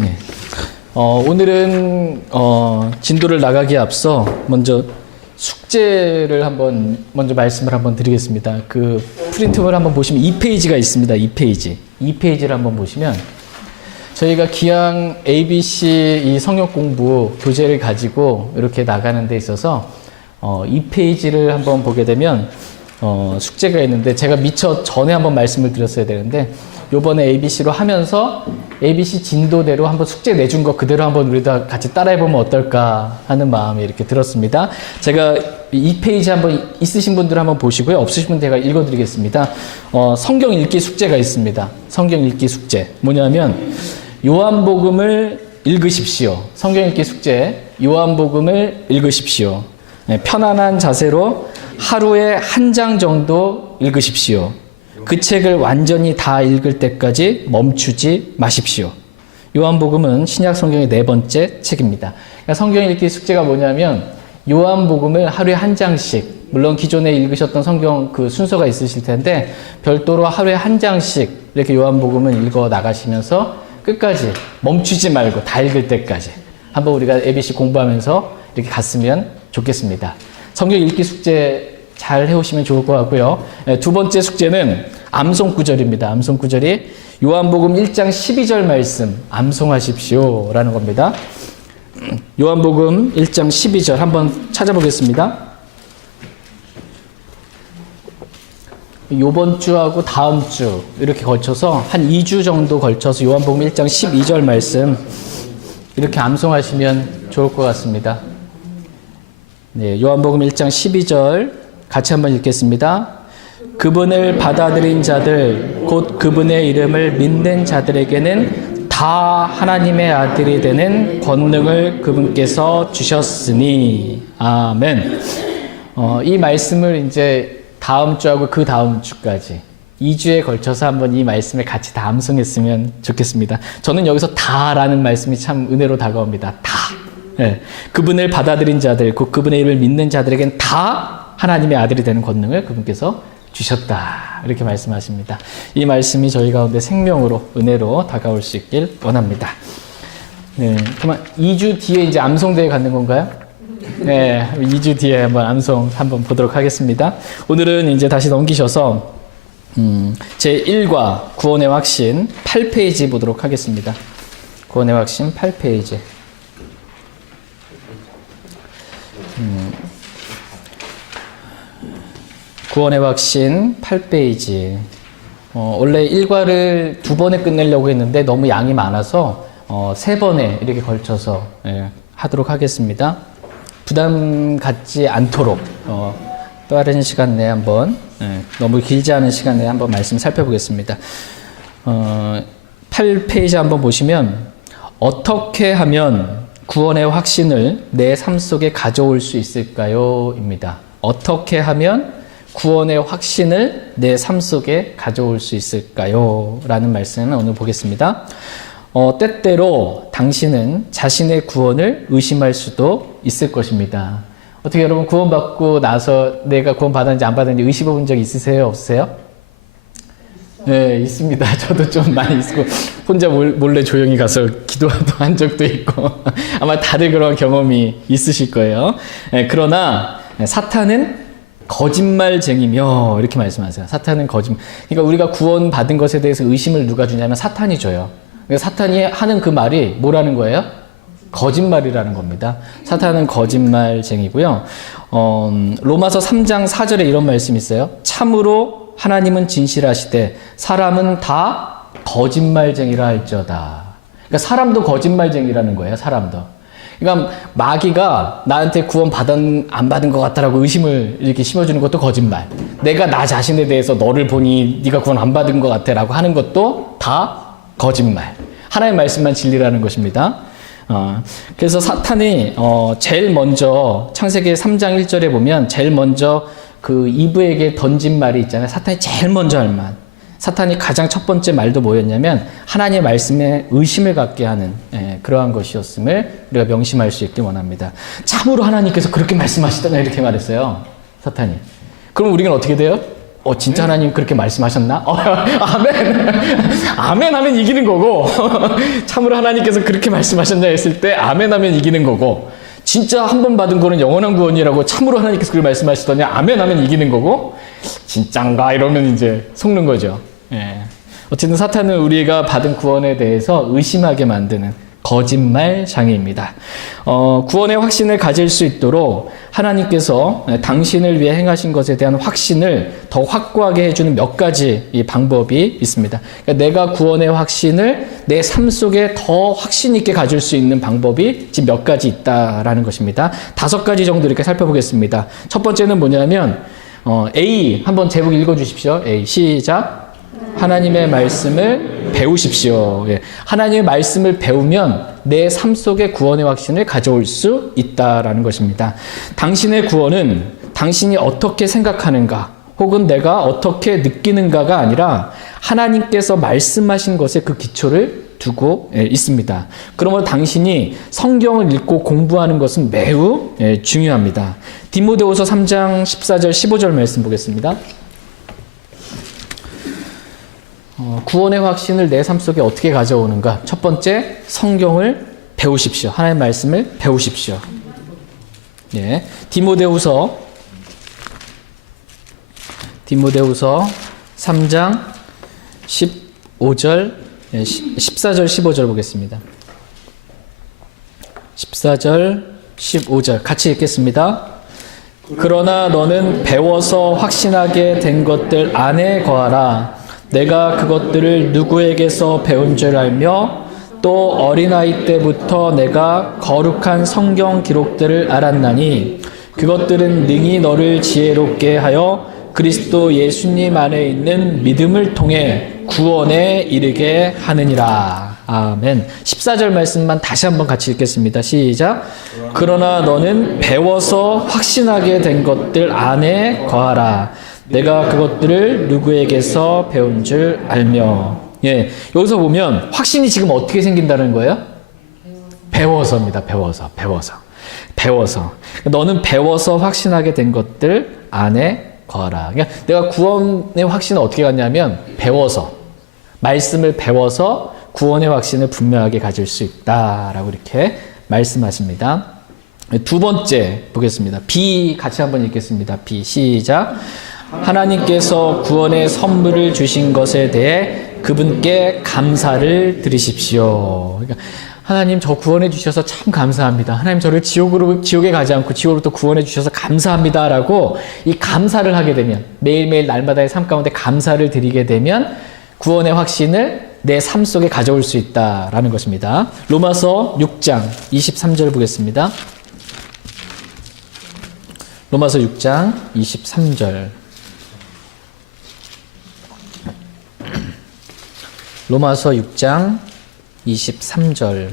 네. 오늘은 진도를 나가기에 앞서 먼저 숙제를 먼저 말씀을 한번 드리겠습니다. 그 프린트물 한번 보시면 2페이지가 있습니다. 2페이지를 한번 보시면 저희가 기왕 ABC 이 성역 공부 교재를 가지고 이렇게 나가는 데 있어서 2페이지를 한번 보게 되면 숙제가 있는데 제가 미처 전에 한번 말씀을 드렸어야 되는데 요번에 ABC로 하면서 ABC 진도대로 한번 숙제 내준 거 그대로 한번 우리도 같이 따라해보면 어떨까 하는 마음이 이렇게 들었습니다. 제가 이 페이지 한번 있으신 분들 한번 보시고요. 없으신 분들 제가 읽어드리겠습니다. 성경 읽기 숙제가 있습니다. 성경 읽기 숙제. 뭐냐면 요한복음을 읽으십시오. 성경 읽기 숙제. 요한복음을 읽으십시오. 네, 편안한 자세로 하루에 한 장 정도 읽으십시오. 그 책을 완전히 다 읽을 때까지 멈추지 마십시오. 요한복음은 신약 성경의 4번째 책입니다. 그러니까 성경 읽기 숙제가 뭐냐면 요한복음을 하루에 한 장씩, 물론 기존에 읽으셨던 성경 그 순서가 있으실 텐데 별도로 하루에 한 장씩 이렇게 요한복음을 읽어 나가시면서 끝까지 멈추지 말고 다 읽을 때까지 한번 우리가 ABC 공부하면서 이렇게 갔으면 좋겠습니다. 성경 읽기 숙제 잘 해오시면 좋을 것 같고요. 두 번째 숙제는 암송 구절입니다. 암송 구절이 요한복음 1장 12절 말씀 암송하십시오 라는 겁니다. 요한복음 1장 12절 한번 찾아보겠습니다. 요번 주하고 다음 주 이렇게 걸쳐서 한 2주 정도 걸쳐서 요한복음 1장 12절 말씀 이렇게 암송하시면 좋을 것 같습니다. 네, 요한복음 1장 12절 같이 한번 읽겠습니다. 그분을 받아들인 자들, 곧 그분의 이름을 믿는 자들에게는 다 하나님의 아들이 되는 권능을 그분께서 주셨으니. 아멘. 이 말씀을 이제 다음 주하고 그 다음 주까지 2주에 걸쳐서 한번 이 말씀을 같이 다 암송했으면 좋겠습니다. 저는 여기서 다라는 말씀이 참 은혜로 다가옵니다. 다. 네. 그분을 받아들인 자들, 곧 그분의 이름을 믿는 자들에게는 다 하나님의 아들이 되는 권능을 그분께서 주셨다. 이렇게 말씀하십니다. 이 말씀이 저희 가운데 생명으로, 은혜로 다가올 수 있길 원합니다. 네. 그러면 2주 뒤에 이제 암송대회 갖는 건가요? 네. 2주 뒤에 한번 암송 한번 보도록 하겠습니다. 오늘은 이제 다시 넘기셔서, 제1과 구원의 확신 8페이지 보도록 하겠습니다. 구원의 확신 8페이지. 구원의 확신 8페이지. 원래 1과를 2번에 끝내려고 했는데 너무 양이 많아서 3번에 이렇게 걸쳐서 하도록 하겠습니다. 부담 갖지 않도록 빠른 시간 내에 한번 너무 길지 않은 시간 내에 한번 말씀 살펴보겠습니다. 8페이지 한번 보시면 어떻게 하면 구원의 확신을 내 삶 속에 가져올 수 있을까요? 입니다. 어떻게 하면 구원의 확신을 내 삶 속에 가져올 수 있을까요? 라는 말씀을 오늘 보겠습니다. 때때로 당신은 자신의 구원을 의심할 수도 있을 것입니다. 어떻게 여러분 구원받고 나서 내가 구원받았는지 안 받았는지 의심해 본 적 있으세요? 없으세요? 네, 있습니다. 저도 좀 많이 있고 혼자 몰래 조용히 가서 기도도 한 적도 있고 아마 다들 그런 경험이 있으실 거예요. 그러나 사탄은 거짓말쟁이며 이렇게 말씀하세요. 사탄은 거짓말. 그러니까 우리가 구원받은 것에 대해서 의심을 누가 주냐면 사탄이 줘요. 그러니까 사탄이 하는 그 말이 뭐라는 거예요? 거짓말이라는 겁니다. 사탄은 거짓말쟁이고요. 로마서 3장 4절에 이런 말씀이 있어요. 참으로 하나님은 진실하시되 사람은 다 거짓말쟁이라 할지어다. 그러니까 사람도 거짓말쟁이라는 거예요. 사람도. 그러니까 마귀가 나한테 구원 안 받은 것 같다라고 의심을 이렇게 심어주는 것도 거짓말. 내가 나 자신에 대해서 너를 보니 네가 구원 안 받은 것 같아라고 하는 것도 다 거짓말. 하나님의 말씀만 진리라는 것입니다. 그래서 사탄이 제일 먼저 창세기 3장 1절에 보면 제일 먼저 그 이브에게 던진 말이 있잖아요. 사탄이 제일 먼저 할 말. 사탄이 가장 첫 번째 말도 뭐였냐면 하나님의 말씀에 의심을 갖게 하는 그러한 것이었음을 우리가 명심할 수 있길 원합니다. 참으로 하나님께서 그렇게 말씀하시다가 이렇게 말했어요. 사탄이. 그럼 우리는 어떻게 돼요? 진짜 하나님 그렇게 말씀하셨나? 아멘. 아멘 하면 이기는 거고, 참으로 하나님께서 그렇게 말씀하셨냐 했을 때, 아멘 하면 이기는 거고, 진짜 한 번 받은 거는 영원한 구원이라고 참으로 하나님께서 그걸 말씀하시더니, 아멘 하면 이기는 거고, 진짠가? 이러면 이제 속는 거죠. 예. 어쨌든 사탄은 우리가 받은 구원에 대해서 의심하게 만드는 거짓말 장애입니다. 구원의 확신을 가질 수 있도록 하나님께서 당신을 위해 행하신 것에 대한 확신을 더 확고하게 해주는 몇 가지 이 방법이 있습니다. 그러니까 내가 구원의 확신을 내 삶 속에 더 확신 있게 가질 수 있는 방법이 지금 몇 가지 있다라는 것입니다. 5가지 정도 이렇게 살펴보겠습니다. 첫 번째는 뭐냐면 A 한번 제목 읽어주십시오. A 시작. 하나님의 말씀을 배우십시오. 예. 하나님의 말씀을 배우면 내 삶 속에 구원의 확신을 가져올 수 있다라는 것입니다. 당신의 구원은 당신이 어떻게 생각하는가 혹은 내가 어떻게 느끼는가가 아니라 하나님께서 말씀하신 것에 그 기초를 두고 있습니다. 그러므로 당신이 성경을 읽고 공부하는 것은 매우 중요합니다. 디모데후서 3장 14절 15절 말씀 보겠습니다. 구원의 확신을 내 삶 속에 어떻게 가져오는가? 첫 번째, 성경을 배우십시오. 하나님의 말씀을 배우십시오. 예. 디모데후서 3장 15절, 14절, 15절 보겠습니다. 14절, 15절 같이 읽겠습니다. 그러나 너는 배워서 확신하게 된 것들 안에 거하라. 내가 그것들을 누구에게서 배운 줄 알며 또 어린아이 때부터 내가 거룩한 성경 기록들을 알았나니 그것들은 능히 너를 지혜롭게 하여 그리스도 예수님 안에 있는 믿음을 통해 구원에 이르게 하느니라. 아멘. 14절 말씀만 다시 한번 같이 읽겠습니다. 시작. 그러나 너는 배워서 확신하게 된 것들 안에 거하라. 내가 그것들을 누구에게서 배운 줄 알며. 예, 여기서 보면 확신이 지금 어떻게 생긴다는 거예요? 배워서입니다. 배워서. 너는 배워서 확신하게 된 것들 안에 거하라. 그러니까 내가 구원의 확신을 어떻게 갖냐면 배워서, 말씀을 배워서 구원의 확신을 분명하게 가질 수 있다라고 이렇게 말씀하십니다. 두 번째 보겠습니다. B 같이 한번 읽겠습니다. B 시작. 하나님께서 구원의 선물을 주신 것에 대해 그분께 감사를 드리십시오. 그러니까 하나님 저 구원해 주셔서 참 감사합니다. 하나님 저를 지옥에 가지 않고 지옥으로 또 구원해 주셔서 감사합니다라고 이 감사를 하게 되면 매일매일 날마다의 삶 가운데 감사를 드리게 되면 구원의 확신을 내 삶 속에 가져올 수 있다라는 것입니다. 로마서 6장 23절 보겠습니다. 로마서 6장 23절. 로마서 6장 23절.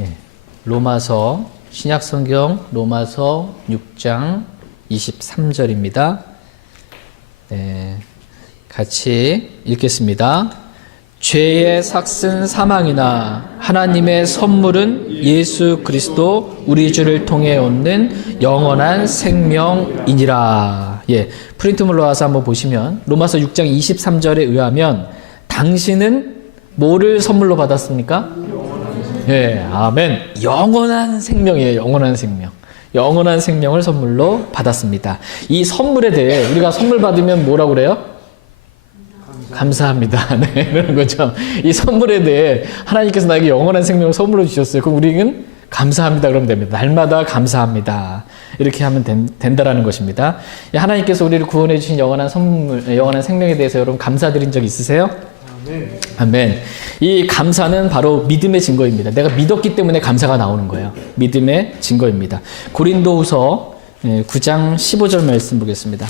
예, 로마서 신약성경 로마서 6장 23절입니다. 네, 같이 읽겠습니다. 죄의 삭슨 사망이나 하나님의 선물은 예수 그리스도 우리 주를 통해 얻는 영원한 생명이니라. 예, 프린트물로 와서 한번 보시면 로마서 6장 23절에 의하면 당신은 뭐를 선물로 받았습니까? 예, 아멘. 영원한 생명이에요. 영원한 생명. 영원한 생명을 선물로 받았습니다. 이 선물에 대해 우리가 선물 받으면 뭐라고 그래요? 감사합니다. 네, 그런 거죠. 이 선물에 대해 하나님께서 나에게 영원한 생명을 선물로 주셨어요. 그럼 우리는 감사합니다. 그러면 됩니다. 날마다 감사합니다. 이렇게 하면 된다라는 것입니다. 하나님께서 우리를 구원해 주신 영원한 선물, 영원한 생명에 대해서 여러분 감사드린 적 있으세요? 아멘. 아멘. 이 감사는 바로 믿음의 증거입니다. 내가 믿었기 때문에 감사가 나오는 거예요. 믿음의 증거입니다. 고린도후서 9장 15절 말씀 보겠습니다.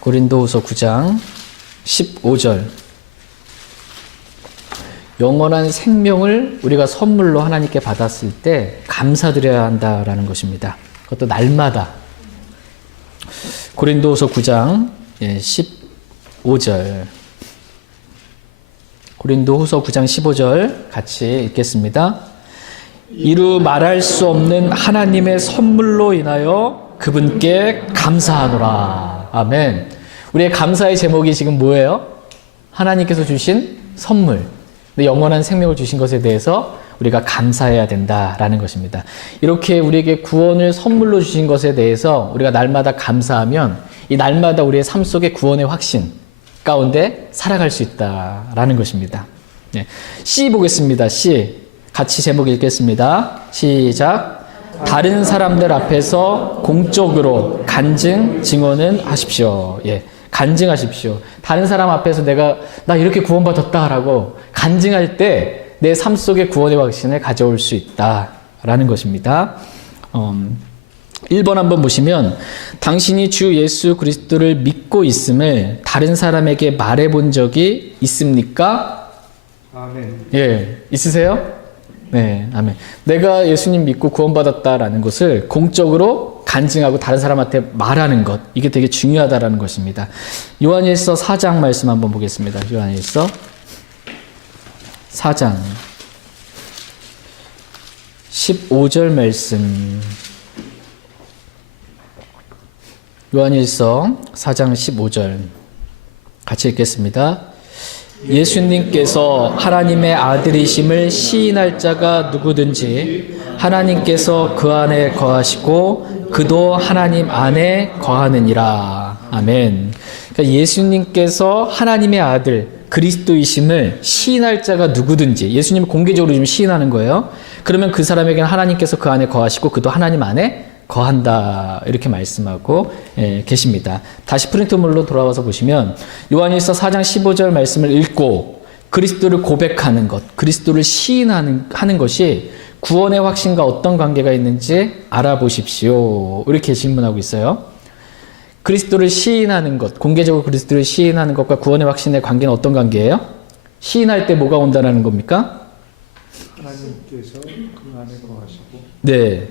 고린도후서 9장 15절. 영원한 생명을 우리가 선물로 하나님께 받았을 때 감사드려야 한다라는 것입니다. 그것도 날마다. 고린도후서 9장 15절. 고린도후서 9장 15절 같이 읽겠습니다. 이루 말할 수 없는 하나님의 선물로 인하여 그분께 감사하노라. 아멘. 우리의 감사의 제목이 지금 뭐예요? 하나님께서 주신 선물, 영원한 생명을 주신 것에 대해서 우리가 감사해야 된다라는 것입니다. 이렇게 우리에게 구원을 선물로 주신 것에 대해서 우리가 날마다 감사하면 이 날마다 우리의 삶 속에 구원의 확신 가운데 살아갈 수 있다라는 것입니다. 네. C 보겠습니다. C. 같이 제목 읽겠습니다. 시작. 다른 사람들 앞에서 공적으로 간증, 증언은 하십시오. 예. 간증하십시오. 다른 사람 앞에서 나 이렇게 구원받았다라고 간증할 때 내 삶 속에 구원의 확신을 가져올 수 있다라는 것입니다. 1번 한번 보시면 당신이 주 예수 그리스도를 믿고 있음을 다른 사람에게 말해본 적이 있습니까? 아멘. 예, 있으세요? 네, 아멘. 내가 예수님 믿고 구원받았다라는 것을 공적으로 간증하고 다른 사람한테 말하는 것, 이게 되게 중요하다라는 것입니다. 요한일서 4장 말씀 한번 보겠습니다. 요한일서 4장 15절 말씀. 요한일서 4장 15절 같이 읽겠습니다. 예수님께서 하나님의 아들이심을 시인할 자가 누구든지 하나님께서 그 안에 거하시고 그도 하나님 안에 거하느니라. 아멘. 그러니까 예수님께서 하나님의 아들 그리스도이심을 시인할 자가 누구든지, 예수님을 공개적으로 좀 시인하는 거예요. 그러면 그 사람에게는 하나님께서 그 안에 거하시고 그도 하나님 안에 거한다, 이렇게 말씀하고 계십니다. 다시 프린트물로 돌아와서 보시면 요한일서 4장 15절 말씀을 읽고 그리스도를 고백하는 것, 그리스도를 시인하는 것이 구원의 확신과 어떤 관계가 있는지 알아보십시오, 이렇게 질문하고 있어요. 그리스도를 시인하는 것, 공개적으로 그리스도를 시인하는 것과 구원의 확신의 관계는 어떤 관계예요? 시인할 때 뭐가 온다는 겁니까? 하나님께서 그 안에 거하시고 네.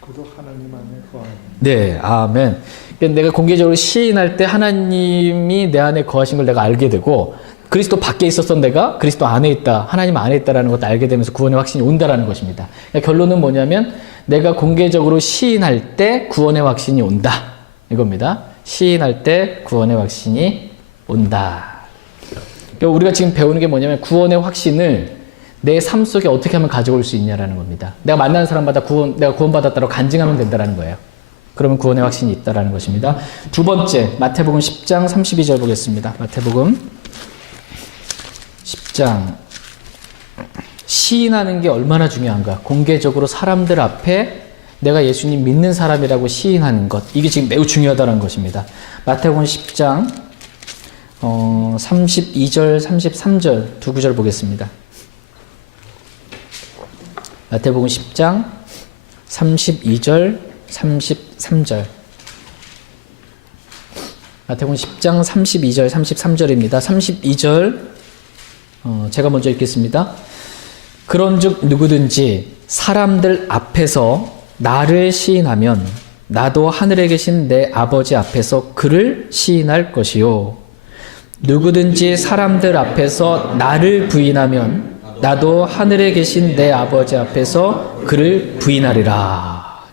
그도 하나님 안에 거하는. 네, 아멘. 그러니까 내가 공개적으로 시인할 때 하나님이 내 안에 거하신 걸 내가 알게 되고, 그리스도 밖에 있었던 내가 그리스도 안에 있다, 하나님 안에 있다라는 것도 알게 되면서 구원의 확신이 온다라는 것입니다. 그러니까 결론은 뭐냐면 내가 공개적으로 시인할 때 구원의 확신이 온다, 이겁니다. 시인할 때 구원의 확신이 온다. 그러니까 우리가 지금 배우는 게 뭐냐면 구원의 확신을 내 삶 속에 어떻게 하면 가져올 수 있냐라는 겁니다. 내가 만나는 사람마다 내가 구원받았다고 간증하면 된다는 거예요. 그러면 구원의 확신이 있다라는 것입니다. 두 번째, 마태복음 10장 32절 보겠습니다. 마태복음 10장. 시인하는 게 얼마나 중요한가. 공개적으로 사람들 앞에 내가 예수님 믿는 사람이라고 시인하는 것, 이게 지금 매우 중요하다는 것입니다. 마태복음 10장 32절, 33절 두 구절 보겠습니다. 마태복음 10장 32절, 33절. 마태복음 10장 32절, 33절입니다. 32절 제가 먼저 읽겠습니다. 그런즉 누구든지 사람들 앞에서 나를 시인하면 나도 하늘에 계신 내 아버지 앞에서 그를 시인할 것이요. 누구든지 사람들 앞에서 나를 부인하면 나도 하늘에 계신 내 아버지 앞에서 그를 부인하리라.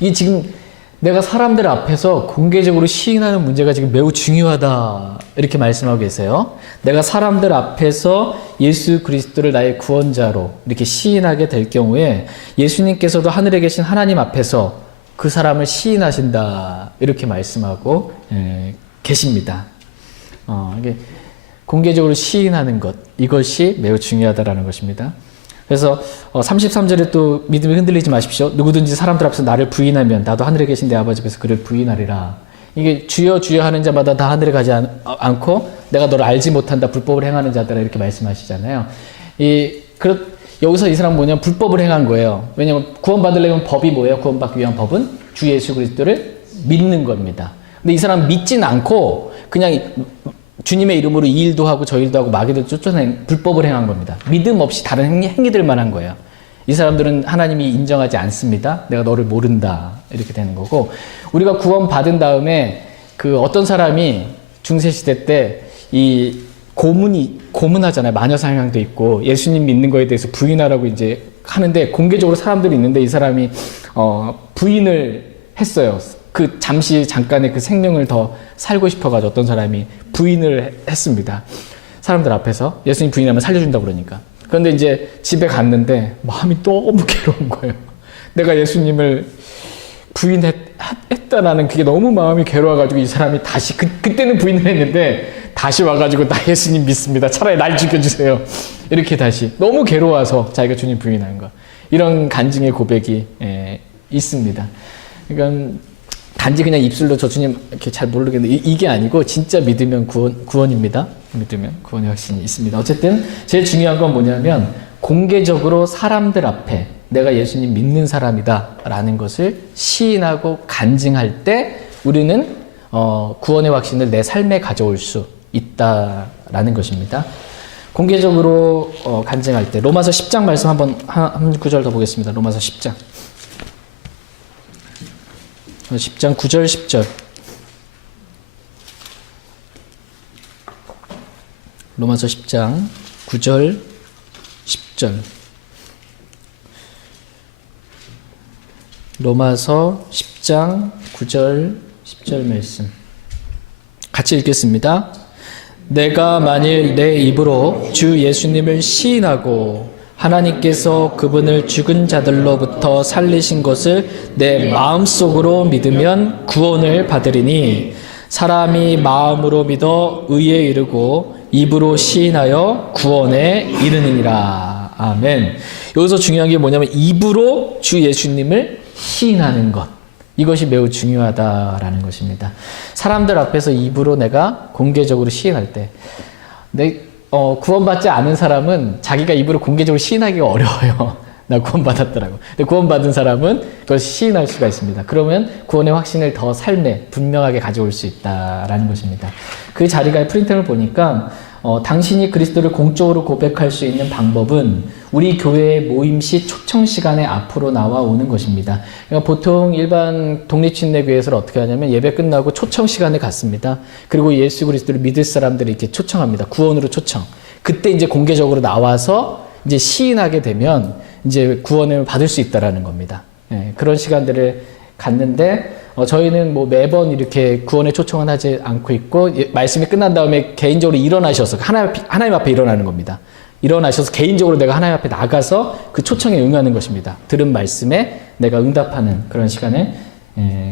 이게 지금 내가 사람들 앞에서 공개적으로 시인하는 문제가 지금 매우 중요하다, 이렇게 말씀하고 계세요. 내가 사람들 앞에서 예수 그리스도를 나의 구원자로 이렇게 시인하게 될 경우에 예수님께서도 하늘에 계신 하나님 앞에서 그 사람을 시인하신다, 이렇게 말씀하고 계십니다. 이게 공개적으로 시인하는 것, 이것이 매우 중요하다라는 것입니다. 그래서 33절에 또 믿음이 흔들리지 마십시오. 누구든지 사람들 앞에서 나를 부인하면 나도 하늘에 계신 내 아버지 앞에서 그를 부인하리라. 이게 주여 주여 하는 자마다 다 하늘에 가지 않고 내가 너를 알지 못한다, 불법을 행하는 자들아, 이렇게 말씀하시잖아요. 여기서 이 사람 뭐냐면 불법을 행한 거예요. 왜냐하면 구원받으려면 법이 뭐예요? 구원받기 위한 법은 주 예수 그리스도를 믿는 겁니다. 근데 이 사람 믿지는 않고 그냥 주님의 이름으로 이 일도 하고 저 일도 하고 마귀들 쫓아낸 불법을 행한 겁니다. 믿음 없이 다른 행위들만 한 거예요. 이 사람들은 하나님이 인정하지 않습니다. 내가 너를 모른다, 이렇게 되는 거고, 우리가 구원 받은 다음에 그 어떤 사람이 중세시대 때 이 고문하잖아요. 마녀사냥도 있고 예수님 믿는 거에 대해서 부인하라고 이제 하는데 공개적으로 사람들이 있는데 이 사람이 부인을 했어요. 그 잠깐의 그 생명을 더 살고 싶어가지고 어떤 사람이 부인을 했습니다. 사람들 앞에서 예수님 부인하면 살려준다고 그러니까. 그런데 이제 집에 갔는데 마음이 너무 괴로운 거예요. 내가 예수님을 부인했다라는 그게 너무 마음이 괴로워가지고 이 사람이 다시 그때는 부인을 했는데 다시 와가지고 나 예수님 믿습니다. 차라리 날 죽여주세요. 이렇게 다시 너무 괴로워서 자기가 주님 부인한 거. 이런 간증의 고백이 있습니다. 그러니까 단지 그냥 입술로 저 주님 이렇게 잘 모르겠는데 이게 아니고 진짜 믿으면 구원입니다. 믿으면 구원의 확신이 있습니다. 어쨌든 제일 중요한 건 뭐냐면 공개적으로 사람들 앞에 내가 예수님 믿는 사람이다 라는 것을 시인하고 간증할 때 우리는 구원의 확신을 내 삶에 가져올 수 있다라는 것입니다. 공개적으로 간증할 때 로마서 10장 말씀 한 구절 더 보겠습니다. 로마서 10장 9절 10절 로마서 10장 9절 10절 로마서 10장 9절 10절 말씀 같이 읽겠습니다. 내가 만일 내 입으로 주 예수님을 시인하고 하나님께서 그분을 죽은 자들로부터 살리신 것을 내 마음속으로 믿으면 구원을 받으리니 사람이 마음으로 믿어 의에 이르고 입으로 시인하여 구원에 이르느니라. 아멘. 여기서 중요한 게 뭐냐면 입으로 주 예수님을 시인하는 것. 이것이 매우 중요하다라는 것입니다. 사람들 앞에서 입으로 내가 공개적으로 시인할 때 구원받지 않은 사람은 자기가 입으로 공개적으로 시인하기가 어려워요. 나 구원받았더라고. 근데 구원받은 사람은 그걸 시인할 수가 있습니다. 그러면 구원의 확신을 더 삶에 분명하게 가져올 수 있다라는 것입니다. 그 자리가 프린트를 보니까 당신이 그리스도를 공적으로 고백할 수 있는 방법은 우리 교회의 모임 시 초청 시간에 앞으로 나와 오는 것입니다. 그러니까 보통 일반 독립침례교회에서는 어떻게 하냐면 예배 끝나고 초청 시간에 갔습니다. 그리고 예수 그리스도를 믿을 사람들을 이렇게 초청합니다. 구원으로 초청. 그때 이제 공개적으로 나와서 이제 시인하게 되면 이제 구원을 받을 수 있다라는 겁니다. 그런 시간들을 갔는데 저희는 뭐 매번 이렇게 구원의 초청은 하지 않고 있고 말씀이 끝난 다음에 개인적으로 일어나셔서 하나님 앞에 일어나는 겁니다. 일어나셔서 개인적으로 내가 하나님 앞에 나가서 그 초청에 응하는 것입니다. 들은 말씀에 내가 응답하는 그런 시간을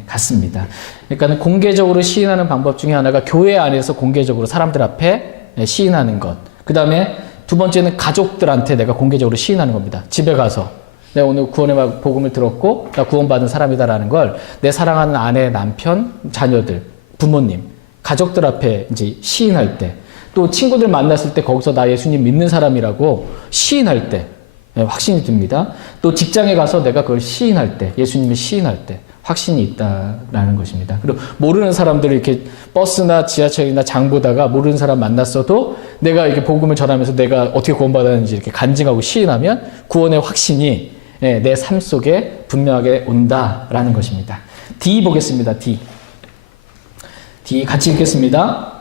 갖습니다. 그러니까 공개적으로 시인하는 방법 중에 하나가 교회 안에서 공개적으로 사람들 앞에 시인하는 것. 그 다음에 두 번째는 가족들한테 내가 공개적으로 시인하는 겁니다. 집에 가서 내가 오늘 구원의 복음을 들었고 나 구원받은 사람이다라는 걸 내 사랑하는 아내, 남편, 자녀들, 부모님, 가족들 앞에 이제 시인할 때, 또 친구들 만났을 때 거기서 나 예수님 믿는 사람이라고 시인할 때 확신이 듭니다. 또 직장에 가서 내가 그걸 시인할 때, 예수님을 시인할 때 확신이 있다라는 것입니다. 그리고 모르는 사람들을 이렇게 버스나 지하철이나 장 보다가 모르는 사람 만났어도 내가 이렇게 복음을 전하면서 내가 어떻게 구원받았는지 이렇게 간증하고 시인하면 구원의 확신이 내 삶 속에 분명하게 온다라는 것입니다. D 보겠습니다. D 같이 읽겠습니다.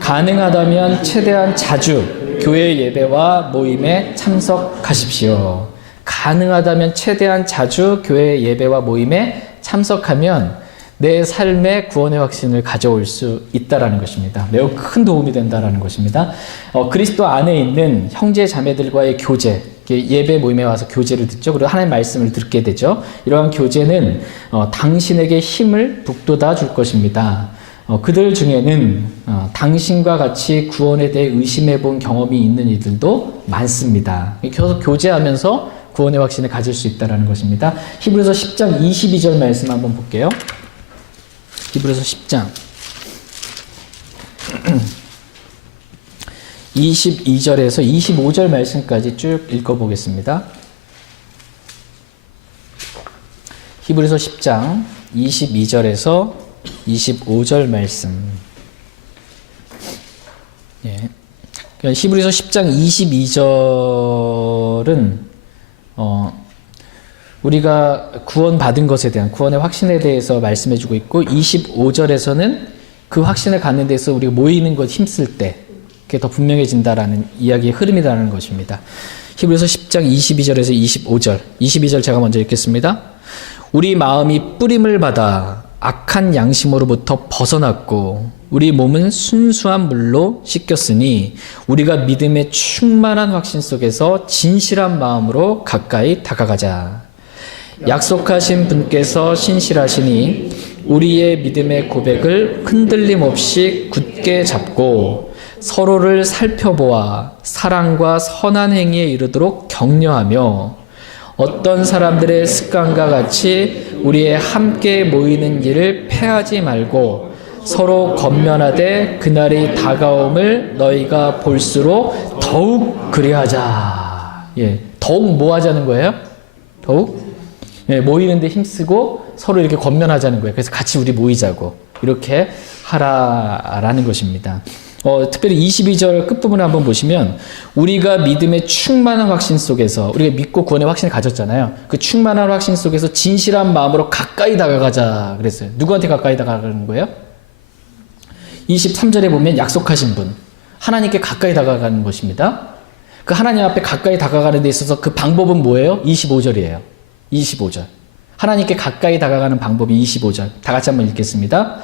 가능하다면 최대한 자주 교회 예배와 모임에 참석하십시오. 가능하다면 최대한 자주 교회 예배와 모임에 참석하면 내 삶의 구원의 확신을 가져올 수 있다라는 것입니다. 매우 큰 도움이 된다라는 것입니다. 그리스도 안에 있는 형제 자매들과의 교제, 예배 모임에 와서 교제를 듣죠. 그리고 하나님의 말씀을 듣게 되죠. 이러한 교제는 당신에게 힘을 북돋아 줄 것입니다. 그들 중에는 당신과 같이 구원에 대해 의심해 본 경험이 있는 이들도 많습니다. 계속 교제하면서 구원의 확신을 가질 수 있다는 것입니다. 히브리서 10장 22절 말씀 한번 볼게요. 히브리서 10장 22절에서 25절 말씀까지 쭉 읽어보겠습니다. 히브리서 10장 22절에서 25절 말씀. 히브리서 10장 22절은 우리가 구원받은 것에 대한 구원의 확신에 대해서 말씀해주고 있고 25절에서는 그 확신을 갖는 데서 우리가 모이는 것 힘쓸 때 그게 더 분명해진다라는 이야기의 흐름이라는 것입니다. 히브리서 10장 22절에서 25절. 22절 제가 먼저 읽겠습니다. 우리 마음이 뿌림을 받아 악한 양심으로부터 벗어났고 우리 몸은 순수한 물로 씻겼으니 우리가 믿음의 충만한 확신 속에서 진실한 마음으로 가까이 다가가자. 약속하신 분께서 신실하시니 우리의 믿음의 고백을 흔들림 없이 굳게 잡고 서로를 살펴보아 사랑과 선한 행위에 이르도록 격려하며 어떤 사람들의 습관과 같이 우리의 함께 모이는 일을 패하지 말고 서로 권면하되 그날이 다가옴을 너희가 볼수록 더욱 그리하자. 예, 더욱 뭐 하자는 거예요? 더욱? 예, 모이는데 힘쓰고 서로 이렇게 권면하자는 거예요. 그래서 같이 우리 모이자고 이렇게 하라라는 것입니다. 특별히 22절 끝부분을 한번 보시면 우리가 믿음의 충만한 확신 속에서 우리가 믿고 구원의 확신을 가졌잖아요. 그 충만한 확신 속에서 진실한 마음으로 가까이 다가가자 그랬어요. 누구한테 가까이 다가가는 거예요? 23절에 보면 약속하신 분, 하나님께 가까이 다가가는 것입니다. 그 하나님 앞에 가까이 다가가는 데 있어서 그 방법은 뭐예요? 25절이에요. 25절. 하나님께 가까이 다가가는 방법이 25절. 다 같이 한번 읽겠습니다.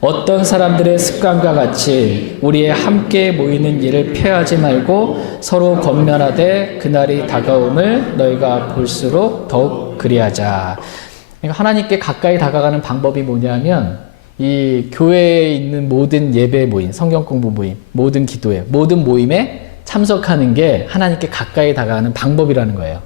어떤 사람들의 습관과 같이 우리의 함께 모이는 일을 폐하지 말고 서로 권면하되 그날이 다가옴을 너희가 볼수록 더욱 그리하자. 그러니까 하나님께 가까이 다가가는 방법이 뭐냐면 이 교회에 있는 모든 예배 모임, 성경 공부 모임, 모든 기도회, 모든 모임에 참석하는 게 하나님께 가까이 다가가는 방법이라는 거예요.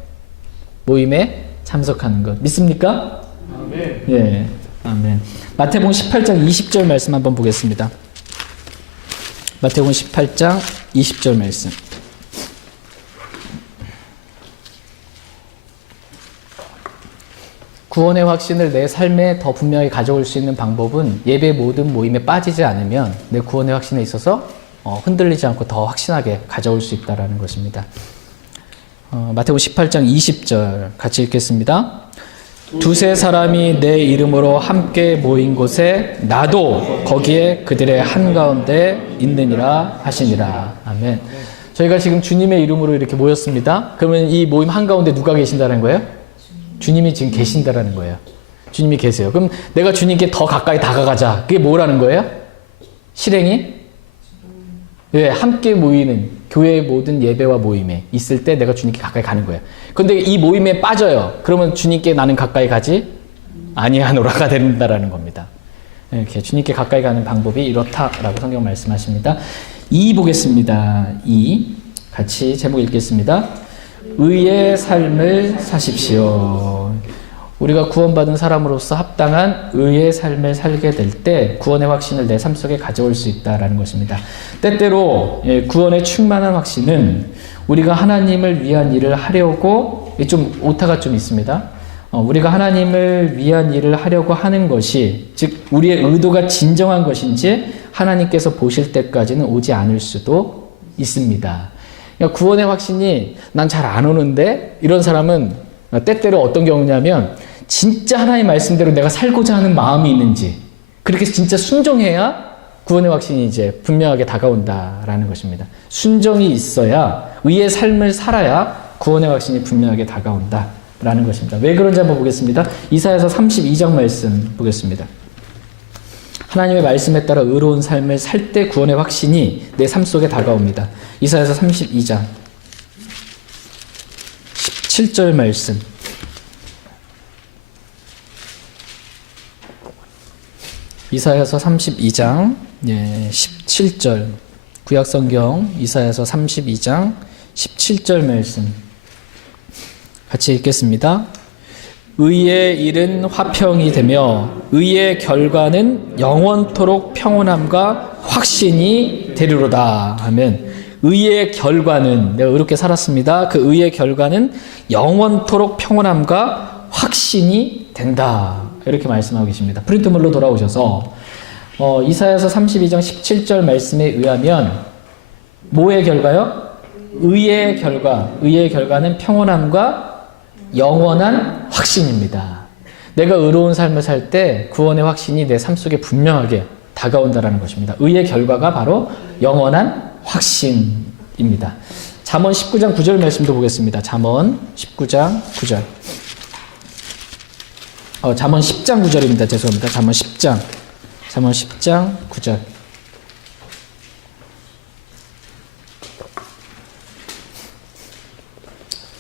모임에 참석하는 것. 믿습니까? 아멘. 예. 아멘. 마태복음 18장 20절 말씀 한번 보겠습니다. 마태복음 18장 20절 말씀. 구원의 확신을 내 삶에 더 분명히 가져올 수 있는 방법은 예배 모든 모임에 빠지지 않으면 내 구원의 확신에 있어서 흔들리지 않고 더 확신하게 가져올 수 있다는 것입니다. 마태복음 18장 20절 같이 읽겠습니다. 두세 사람이 내 이름으로 함께 모인 곳에 나도 거기에 그들의 한가운데 있느니라 하시니라. 아멘. 저희가 지금 주님의 이름으로 이렇게 모였습니다. 그러면 이 모임 한가운데 누가 계신다는 거예요? 주님이 지금 계신다라는 거예요. 주님이 계세요. 그럼 내가 주님께 더 가까이 다가가자. 그게 뭐라는 거예요? 실행이? 예, 함께 모이는 교회의 모든 예배와 모임에 있을 때 내가 주님께 가까이 가는 거예요. 그런데 이 모임에 빠져요. 그러면 주님께 나는 가까이 가지 아니하노라가 된다라는 겁니다. 이렇게 주님께 가까이 가는 방법이 이렇다라고 성경 말씀하십니다. 2 보겠습니다. 2 같이 제목 읽겠습니다. 의의 삶을 사십시오. 우리가 구원받은 사람으로서 합당한 의의 삶을 살게 될 때 구원의 확신을 내 삶 속에 가져올 수 있다는 것입니다. 때때로 구원의 충만한 확신은 우리가 하나님을 위한 일을 하려고 좀 오타가 좀 있습니다. 우리가 하나님을 위한 일을 하려고 하는 것이 즉 우리의 의도가 진정한 것인지 하나님께서 보실 때까지는 오지 않을 수도 있습니다. 그러니까 구원의 확신이 난 잘 안 오는데 이런 사람은 때때로 어떤 경우냐면 진짜 하나님 말씀대로 내가 살고자 하는 마음이 있는지 그렇게 진짜 순종해야 구원의 확신이 이제 분명하게 다가온다라는 것입니다. 순종이 있어야 의의 삶을 살아야 구원의 확신이 분명하게 다가온다라는 것입니다. 왜 그런지 한번 보겠습니다. 이사야서 32장 말씀 보겠습니다. 하나님의 말씀에 따라 의로운 삶을 살 때 구원의 확신이 내 삶 속에 다가옵니다. 이사야서 32장 17절 말씀. 이사야서 32장 17절 구약성경 이사야서 32장 17절 말씀 같이 읽겠습니다. 의의 일은 화평이 되며 의의 결과는 영원토록 평온함과 확신이 되리로다 하면 의의 결과는 내가 의롭게 살았습니다. 그 의의 결과는 영원토록 평온함과 확신이 된다. 이렇게 말씀하고 계십니다. 프린트물로 돌아오셔서 이사야서 32장 17절 말씀에 의하면 뭐의 결과요? 의의 결과. 의의 결과는 평온함과 영원한 확신입니다. 내가 의로운 삶을 살 때 구원의 확신이 내 삶 속에 분명하게 다가온다는 것입니다. 의의 결과가 바로 영원한 확신입니다. 잠언 19장 9절 말씀도 보겠습니다. 잠언 19장 9절. 잠언 10장 9절입니다. 죄송합니다. 잠언 10장 9절.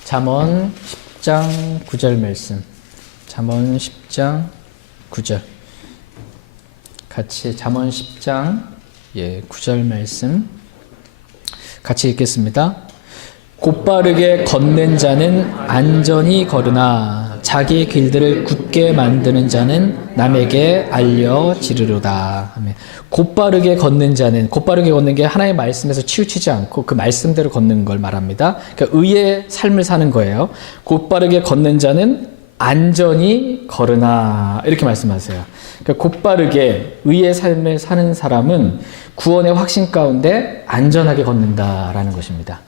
잠언 10장 9절 말씀. 잠언 10장 9절. 같이 잠언 10장 9절 말씀 같이 읽겠습니다. 곧바르게 걷는 자는 안전히 걸으나 자기 길들을 굳게 만드는 자는 남에게 알려지르로다. 곧바르게 걷는 자는, 곧바르게 걷는 게 하나님의 말씀에서 치우치지 않고 그 말씀대로 걷는 걸 말합니다. 그러니까 의의 삶을 사는 거예요. 곧바르게 걷는 자는 안전히 걸으나 이렇게 말씀하세요. 그러니까 곧바르게 의의 삶을 사는 사람은 구원의 확신 가운데 안전하게 걷는다라는 것입니다.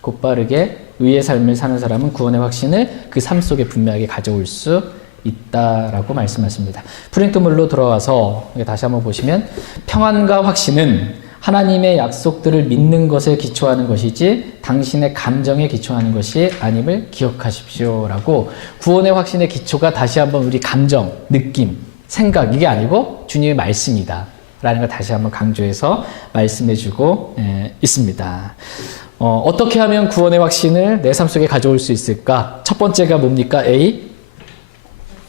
곧바르게 의의 삶을 사는 사람은 구원의 확신을 그 삶 속에 분명하게 가져올 수 있다라고 말씀하십니다. 프린트물로 들어와서 다시 한번 보시면 평안과 확신은 하나님의 약속들을 믿는 것에 기초하는 것이지 당신의 감정에 기초하는 것이 아님을 기억하십시오라고 구원의 확신의 기초가 다시 한번 우리 감정, 느낌, 생각 이게 아니고 주님의 말씀이다 라는 걸 다시 한번 강조해서 말씀해주고 있습니다. 어떻게 하면 구원의 확신을 내 삶 속에 가져올 수 있을까? 첫 번째가 뭡니까? A.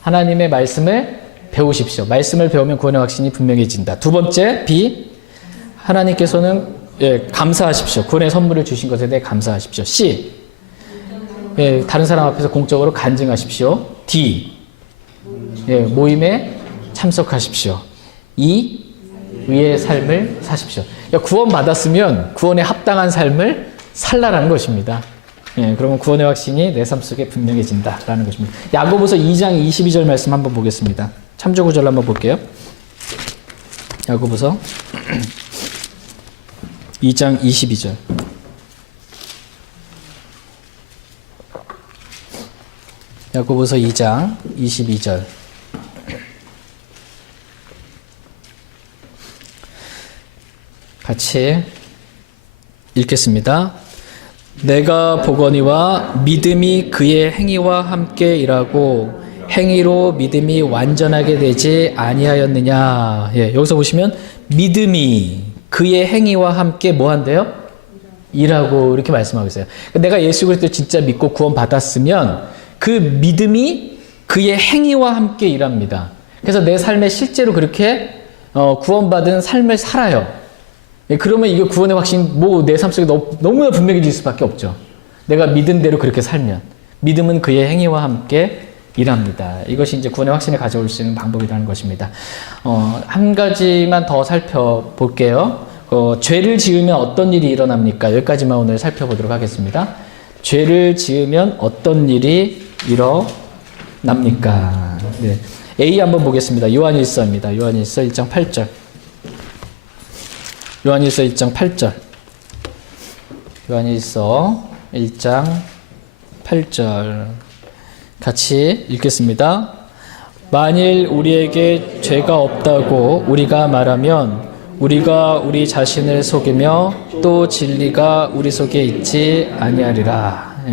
하나님의 말씀을 배우십시오. 말씀을 배우면 구원의 확신이 분명해진다. 두 번째 B. 하나님께서는 감사하십시오. 구원의 선물을 주신 것에 대해 감사하십시오. C. 다른 사람 앞에서 공적으로 간증하십시오. D. 모임에 참석하십시오. E. 의의 삶을 사십시오. 구원 받았으면 구원에 합당한 삶을 살라라는 것입니다. 그러면 구원의 확신이 내 삶 속에 분명해진다라는 것입니다. 야고보서 2장 22절 말씀 한번 보겠습니다. 참조 구절 한번 볼게요. 야고보서 2장 22절. 야고보서 2장 22절. 같이 읽겠습니다. 내가 보거니와 믿음이 그의 행위와 함께 일하고 행위로 믿음이 완전하게 되지 아니하였느냐. 여기서 보시면 믿음이 그의 행위와 함께 뭐 한대요? 일하고 이렇게 말씀하고 있어요. 내가 예수 그리스도 진짜 믿고 구원 받았으면 그 믿음이 그의 행위와 함께 일합니다. 그래서 내 삶에 실제로 그렇게 구원받은 삶을 살아요. 그러면 이게 구원의 확신, 내 삶 속에 너무나 분명해질 수밖에 없죠. 내가 믿은 대로 그렇게 살면. 믿음은 그의 행위와 함께 일합니다. 이것이 이제 구원의 확신을 가져올 수 있는 방법이라는 것입니다. 한 가지만 더 살펴볼게요. 죄를 지으면 어떤 일이 일어납니까? 여기까지만 오늘 살펴보도록 하겠습니다. 죄를 지으면 어떤 일이 일어납니까? 네. A 한번 보겠습니다. 요한일서입니다. 요한일서 1장 8절. 요한일서 1장 8절. 요한일서 1장 8절. 같이 읽겠습니다. 만일 우리에게 죄가 없다고 우리가 말하면 우리가 우리 자신을 속이며 또 진리가 우리 속에 있지 아니하리라.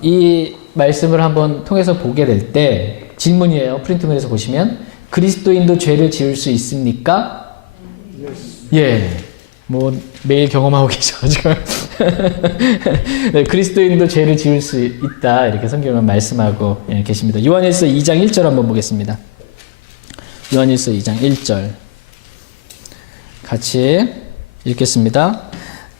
이 말씀을 한번 통해서 보게 될 때 질문이에요. 프린트물에서 보시면 그리스도인도 죄를 지을 수 있습니까? 매일 경험하고 계셔가지고 네, 그리스도인도 죄를 지을 수 있다 이렇게 성경은 말씀하고 계십니다. 요한일서 2장 1절 한번 보겠습니다. 요한일서 2장 1절 같이 읽겠습니다.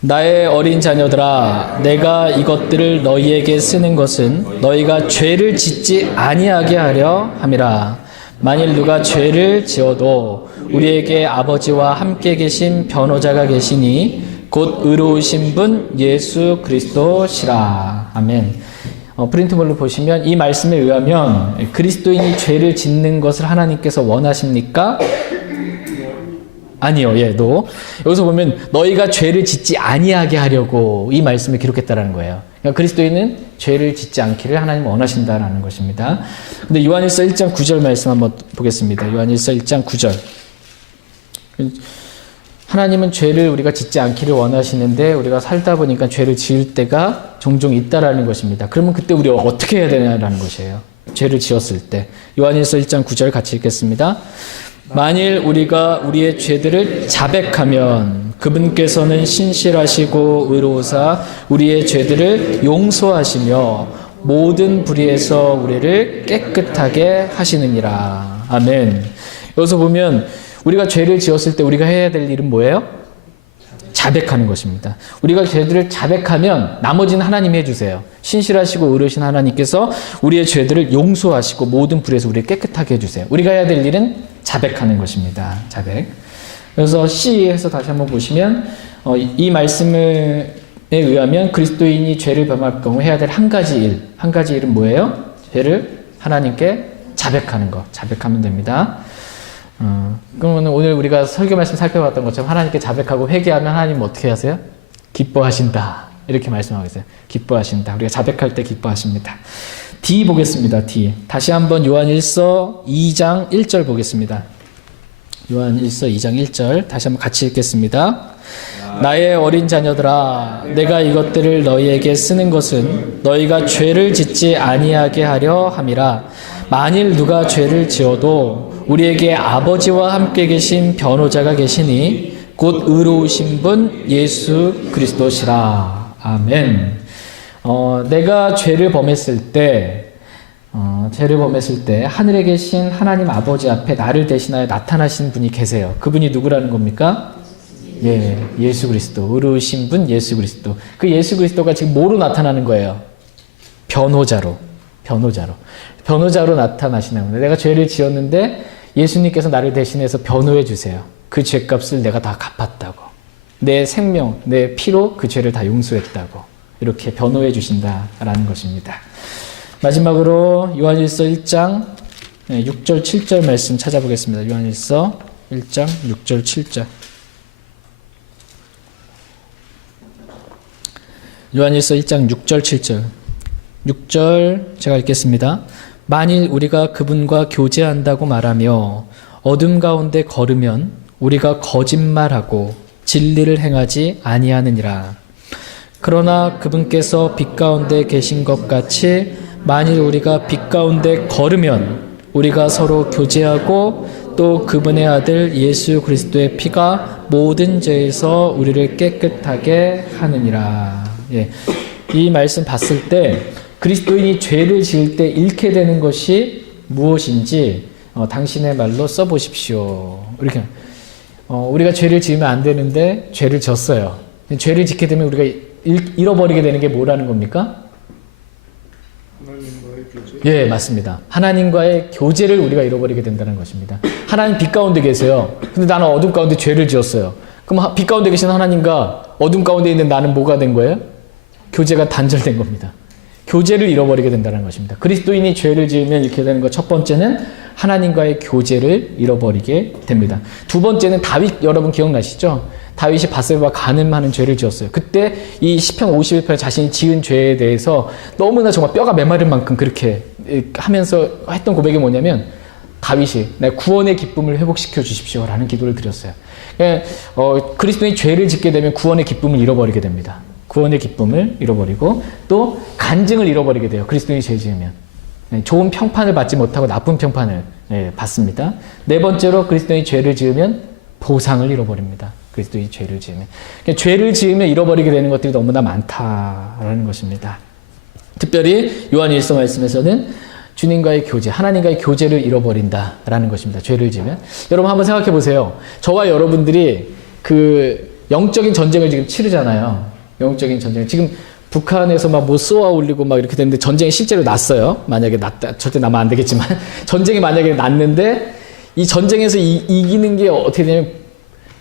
나의 어린 자녀들아, 내가 이것들을 너희에게 쓰는 것은 너희가 죄를 짓지 아니하게 하려 함이라. 만일 누가 죄를 지어도 우리에게 아버지와 함께 계신 변호자가 계시니 곧 의로우신 분 예수 그리스도시라. 아멘. 프린트물로 보시면 이 말씀에 의하면 그리스도인이 죄를 짓는 것을 하나님께서 원하십니까? 아니요. 여기서 보면 너희가 죄를 짓지 아니하게 하려고 이 말씀을 기록했다라는 거예요. 그러니까 그리스도인은 죄를 짓지 않기를 하나님 원하신다라는 것입니다. 근데 요한일서 1장 9절 말씀 한번 보겠습니다. 요한일서 1장 9절. 하나님은 죄를 우리가 짓지 않기를 원하시는데 우리가 살다 보니까 죄를 지을 때가 종종 있다라는 것입니다. 그러면 그때 우리가 어떻게 해야 되냐라는 것이에요. 죄를 지었을 때. 요한일서 1장 9절 같이 읽겠습니다. 만일 우리가 우리의 죄들을 자백하면 그분께서는 신실하시고 의로우사 우리의 죄들을 용서하시며 모든 불의에서 우리를 깨끗하게 하시느니라. 아멘. 여기서 보면 우리가 죄를 지었을 때 우리가 해야 될 일은 뭐예요? 자백하는 것입니다. 우리가 죄들을 자백하면 나머지는 하나님이 해주세요. 신실하시고 의로우신 하나님께서 우리의 죄들을 용서하시고 모든 불에서 우리를 깨끗하게 해주세요. 우리가 해야 될 일은 자백하는 것입니다. 자백. 그래서 C에서 다시 한번 보시면 이 말씀에 의하면 그리스도인이 죄를 범할 경우 해야 될 한 가지 일은 뭐예요? 죄를 하나님께 자백하는 것. 자백하면 됩니다. 그러면 오늘 우리가 설교 말씀 살펴봤던 것처럼 하나님께 자백하고 회개하면 하나님 어떻게 하세요? 기뻐하신다. 이렇게 말씀하고 있어요. 기뻐하신다. 우리가 자백할 때 기뻐하십니다. D 보겠습니다. D. 다시 한번 요한일서 2장 1절 보겠습니다. 요한일서 2장 1절 다시 한번 같이 읽겠습니다. 나의 어린 자녀들아 내가 이것들을 너희에게 쓰는 것은 너희가 죄를 짓지 아니하게 하려 함이라. 만일 누가 죄를 지어도 우리에게 아버지와 함께 계신 변호자가 계시니 곧 의로우신 분 예수 그리스도시라. 아멘. 내가 죄를 범했을 때 하늘에 계신 하나님 아버지 앞에 나를 대신하여 나타나신 분이 계세요. 그분이 누구라는 겁니까? 예, 예수 그리스도. 의로우신 분 예수 그리스도. 그 예수 그리스도가 지금 뭐로 나타나는 거예요? 변호자로 나타나시는 겁니다. 내가 죄를 지었는데 예수님께서 나를 대신해서 변호해 주세요. 그 죄값을 내가 다 갚았다고. 내 생명, 내 피로 그 죄를 다 용서했다고. 이렇게 변호해 주신다라는 것입니다. 마지막으로 요한일서 1장 6절 7절 말씀 찾아보겠습니다. 요한일서 1장 6절 7절. 요한일서 1장 6절 7절. 6절 제가 읽겠습니다. 만일 우리가 그분과 교제한다고 말하며 어둠 가운데 걸으면 우리가 거짓말하고 진리를 행하지 아니하느니라. 그러나 그분께서 빛 가운데 계신 것 같이 만일 우리가 빛 가운데 걸으면 우리가 서로 교제하고 또 그분의 아들 예수 그리스도의 피가 모든 죄에서 우리를 깨끗하게 하느니라. 예. 이 말씀 봤을 때 그리스도인이 죄를 지을 때 잃게 되는 것이 무엇인지 당신의 말로 써보십시오. 이렇게 우리가 죄를 지으면 안 되는데 죄를 졌어요. 죄를 짓게 되면 우리가 잃어버리게 되는 게 뭐라는 겁니까? 하나님과의 교제. 예, 맞습니다. 하나님과의 교제를 우리가 잃어버리게 된다는 것입니다. 하나님 빛 가운데 계세요. 근데 나는 어둠 가운데 죄를 지었어요. 그럼 빛 가운데 계신 하나님과 어둠 가운데 있는 나는 뭐가 된 거예요? 교제가 단절된 겁니다. 교제를 잃어버리게 된다는 것입니다. 그리스도인이 죄를 지으면 이렇게 되는 것. 첫 번째는 하나님과의 교제를 잃어버리게 됩니다. 두 번째는 다윗, 여러분 기억나시죠? 다윗이 밧세바와 간음하는 죄를 지었어요. 그때 이 시편 51편에 자신이 지은 죄에 대해서 너무나 정말 뼈가 메마를 만큼 그렇게 하면서 했던 고백이 뭐냐면 다윗이 내 구원의 기쁨을 회복시켜 주십시오 라는 기도를 드렸어요. 그리스도인이 죄를 짓게 되면 구원의 기쁨을 잃어버리게 됩니다. 구원의 기쁨을 잃어버리고 또 간증을 잃어버리게 돼요. 그리스도인이 죄 지으면. 좋은 평판을 받지 못하고 나쁜 평판을 받습니다. 네 번째로 그리스도인이 죄를 지으면 보상을 잃어버립니다. 그리스도인이 죄를 지으면. 그러니까 죄를 지으면 잃어버리게 되는 것들이 너무나 많다라는 것입니다. 특별히 요한일서 말씀에서는 주님과의 교제, 하나님과의 교제를 잃어버린다라는 것입니다. 죄를 지으면. 여러분 한번 생각해 보세요. 저와 여러분들이 그 영적인 전쟁을 지금 치르잖아요. 영적인 전쟁. 지금 북한에서 막 뭐 쏘아 올리고 막 이렇게 됐는데 전쟁이 실제로 났어요. 만약에 났다. 절대 나면 안 되겠지만. 전쟁이 만약에 났는데 이 전쟁에서 이기는 게 어떻게 되냐면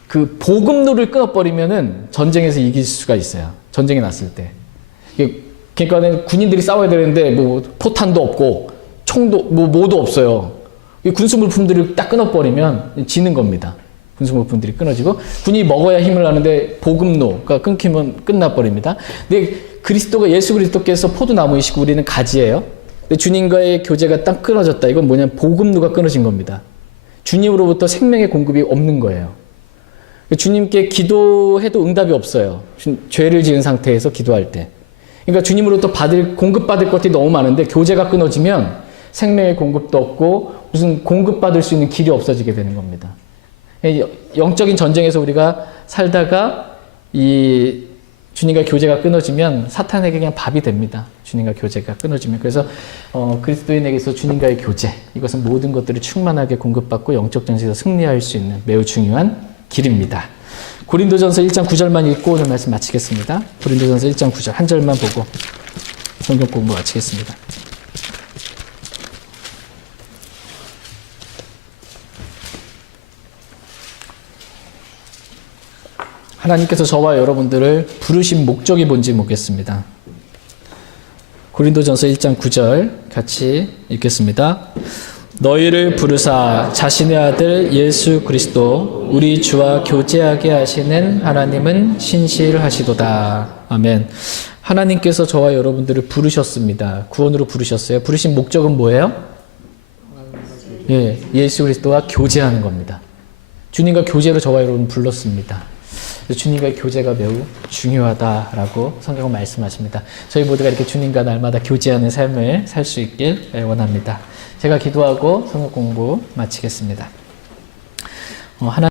그 보급로를 끊어버리면은 전쟁에서 이길 수가 있어요. 전쟁이 났을 때. 그러니까 군인들이 싸워야 되는데 뭐 포탄도 없고 총도 뭐도 없어요. 군수물품들을 딱 끊어버리면 지는 겁니다. 군수물품들이 끊어지고 군이 먹어야 힘을 하는데 보급로가 끊기면 끝나버립니다. 근데 그리스도가 예수 그리스도께서 포도나무이시고 우리는 가지예요. 근데 주님과의 교제가 딱 끊어졌다. 이건 뭐냐면 보급로가 끊어진 겁니다. 주님으로부터 생명의 공급이 없는 거예요. 주님께 기도해도 응답이 없어요. 죄를 지은 상태에서 기도할 때. 그러니까 주님으로부터 공급받을 것들이 너무 많은데 교제가 끊어지면 생명의 공급도 없고 무슨 공급받을 수 있는 길이 없어지게 되는 겁니다. 영적인 전쟁에서 우리가 살다가 이 주님과 교제가 끊어지면 사탄에게 그냥 밥이 됩니다. 주님과 교제가 끊어지면. 그래서 그리스도인에게서 주님과의 교제, 이것은 모든 것들을 충만하게 공급받고 영적 전쟁에서 승리할 수 있는 매우 중요한 길입니다. 고린도전서 1장 9절만 읽고 오늘 말씀 마치겠습니다. 고린도전서 1장 9절 한 절만 보고 성경 공부 마치겠습니다. 하나님께서 저와 여러분들을 부르신 목적이 뭔지 묻겠습니다. 고린도전서 1장 9절 같이 읽겠습니다. 너희를 부르사 자신의 아들 예수 그리스도 우리 주와 교제하게 하시는 하나님은 신실하시도다. 아멘. 하나님께서 저와 여러분들을 부르셨습니다. 구원으로 부르셨어요. 부르신 목적은 뭐예요? 예수 그리스도와 교제하는 겁니다. 주님과 교제로 저와 여러분 불렀습니다. 주님과의 교제가 매우 중요하다라고 성경은 말씀하십니다. 저희 모두가 이렇게 주님과 날마다 교제하는 삶을 살 수 있길 원합니다. 제가 기도하고 성경 공부 마치겠습니다.